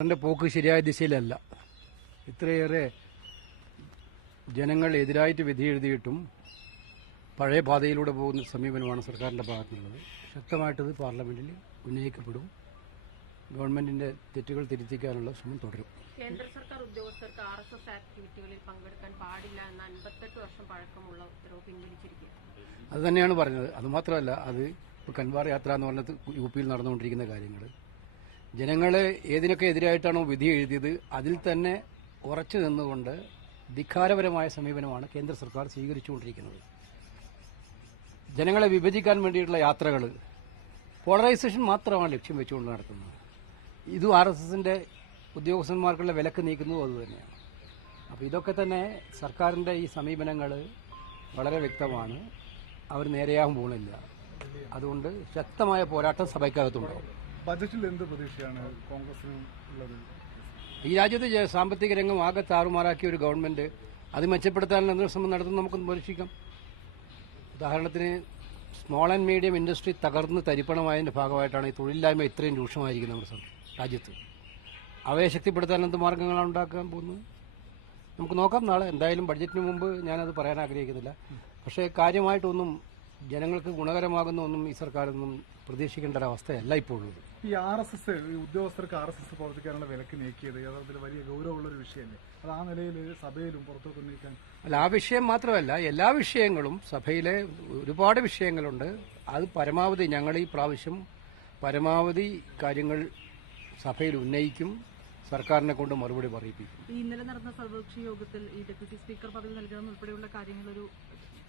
അതിന്റെ പോക്ക് ശരിയായ ദിശയിലല്ല. ഇത്രയേറെ ജനങ്ങൾ എതിരായിട്ട് വിധി എഴുതിയിട്ടും പഴയ പാതയിലൂടെ പോകുന്ന സമീപനമാണ് സർക്കാരിന്റെ ഭാഗത്തുനിന്നുള്ളത് ശക്തമായിട്ടത് പാർലമെന്റിൽ ഉന്നയിക്കപ്പെടും. ഗവൺമെന്റിന്റെ തെറ്റുകൾ തിരുത്തിക്കാനുള്ള ശ്രമം തുടരും. കേന്ദ്ര സർക്കാർ ഉദ്യോഗസ്ഥർക്ക് ആർ എസ് എസ് ആക്ടിവിറ്റികളിൽ പങ്കെടുക്കാൻ പാടില്ല എന്ന അൻപത്തെട്ട് വർഷം പഴക്കമുള്ള ഉത്തരവ് പിൻവലിച്ചിരിക്കുക അത് തന്നെയാണ് പറഞ്ഞത്. അതുമാത്രമല്ല അത് ഇപ്പോൾ കൻവാർ യാത്ര എന്ന് പറഞ്ഞത് യു പിയിൽ നടന്നുകൊണ്ടിരിക്കുന്ന കാര്യങ്ങൾ ജനങ്ങൾ ഏതിനൊക്കെ എതിരായിട്ടാണോ വിധി എഴുതിയത് അതിൽ തന്നെ ഉറച്ചു നിന്നുകൊണ്ട് ധിക്കാരപരമായ സമീപനമാണ് കേന്ദ്ര സർക്കാർ സ്വീകരിച്ചുകൊണ്ടിരിക്കുന്നത്. ജനങ്ങളെ വിഭജിക്കാൻ വേണ്ടിയിട്ടുള്ള യാത്രകൾ പോളറൈസേഷൻ മാത്രമാണ് ലക്ഷ്യം വെച്ചുകൊണ്ട് നടത്തുന്നത്. ഇതും ആർ എസ് എസിന്റെ ഉദ്യോഗസ്ഥന്മാർക്കുള്ള വിലക്ക് നീക്കുന്നതും അതുതന്നെയാണ് അപ്പോൾ ഇതൊക്കെ തന്നെ സർക്കാരിന്റെ ഈ സമീപനങ്ങൾ വളരെ വ്യക്തമാണ്. അവർ നേരെയാകാൻ പോകുന്നില്ല അതുകൊണ്ട് ശക്തമായ പോരാട്ടം സഭയ്ക്കകത്തുണ്ടാവും. ബജറ്റിൽ എന്ത് പ്രതീക്ഷയാണ് കോൺഗ്രസിന് ഉള്ളത്? ഈ രാജ്യത്ത് സാമ്പത്തിക രംഗം ആകെ താറുമാറാക്കിയ ഒരു ഗവൺമെന്റ് അത് മെച്ചപ്പെടുത്താനുള്ള ശ്രമം നടത്തുന്ന നമുക്കൊന്ന് പരീക്ഷിക്കാം. ഉദാഹരണത്തിന് സ്മോൾ ആൻഡ് മീഡിയം ഇൻഡസ്ട്രി തകർന്ന് തരിപ്പണമായതിന്റെ ഭാഗമായിട്ടാണ് ഈ തൊഴിലില്ലായ്മ ഇത്രയും രൂക്ഷമായിരിക്കുന്നത് നമ്മുടെ രാജ്യത്ത്. അവയെ ശക്തിപ്പെടുത്താൻ എന്ത് മാർഗങ്ങളാണ് ഉണ്ടാക്കാൻ പോകുന്നത്? നമുക്ക് നോക്കാം. നാളെ എന്തായാലും ബഡ്ജറ്റിന് മുമ്പ് ഞാനത് പറയാൻ ആഗ്രഹിക്കുന്നില്ല. പക്ഷേ കാര്യമായിട്ടൊന്നും ജനങ്ങൾക്ക് ഗുണകരമാകുന്ന ഒന്നും ഈ സർക്കാരൊന്നും പ്രതീക്ഷിക്കേണ്ട ഒരവസ്ഥയല്ല ഇപ്പോൾ ഉള്ളത് ഈ ആർ എസ് എസ് ഉദ്യോഗസ്ഥർക്ക് ആർ എസ് എസ് പ്രവർത്തിക്കാനുള്ള വിലക്ക് നീക്കിയത് യഥാർത്ഥത്തിൽ വലിയ ഗൗരവമുള്ള ഒരു വിഷയമല്ലേ? അത് ആ നിലയിൽ സഭയിലും പുറത്തോട്ട് നീക്കാൻ അല്ല ആ വിഷയം മാത്രമല്ല എല്ലാ വിഷയങ്ങളും സഭയിലെ ഒരുപാട് വിഷയങ്ങളുണ്ട്. അത് പരമാവധി ഞങ്ങൾ ഈ പ്രാവശ്യം പരമാവധി കാര്യങ്ങൾ സഭയിൽ ഉന്നയിക്കും. സർക്കാരിനെ കൊണ്ട് മറുപടി പറയിപ്പിക്കും. ഈ ഇന്നലെ നടന്ന സർവകക്ഷി യോഗത്തിൽ ഈ ഡെപ്യൂട്ടി സ്പീക്കർ പദവി നൽകണം ഉൾപ്പെടെയുള്ള കാര്യങ്ങളൊരു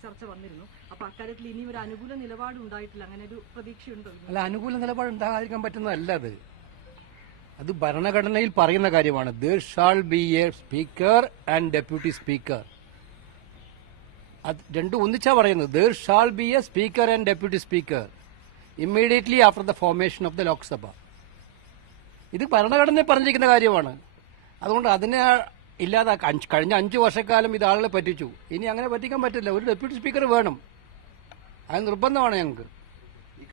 ചർച്ച വന്നിരുന്നു. അപ്പൊ അക്കാര്യത്തിൽ ഇനി ഒരു അനുകൂല നിലപാട് ഉണ്ടായിട്ടില്ല. അങ്ങനെ ഒരു പ്രതീക്ഷയുണ്ടോ അല്ല അനുകൂല നിലപാട് ഉണ്ടാകാതിരിക്കാൻ പറ്റുന്നതല്ല അത്. അത് ഭരണഘടനയിൽ പറയുന്ന കാര്യമാണ്. There shall be a speaker and deputy speaker അത് രണ്ടും ഒന്നിച്ചാ പറയുന്നത്. There shall be a speaker and deputy speaker immediately after the formation of the Lok Sabha ഇത് ഭരണഘടന പറഞ്ഞിരിക്കുന്ന കാര്യമാണ്. അതുകൊണ്ട് അതിനെ ഇല്ലാതാക്കാൻ കഴിഞ്ഞ അഞ്ച് വർഷക്കാലം ഇത് ആളുകളെ പറ്റിച്ചു. ഇനി അങ്ങനെ പറ്റിക്കാൻ പറ്റില്ല. ഒരു ഡെപ്യൂട്ടി സ്പീക്കർ വേണം. അത് നിർബന്ധമാണ് ഞങ്ങൾക്ക്.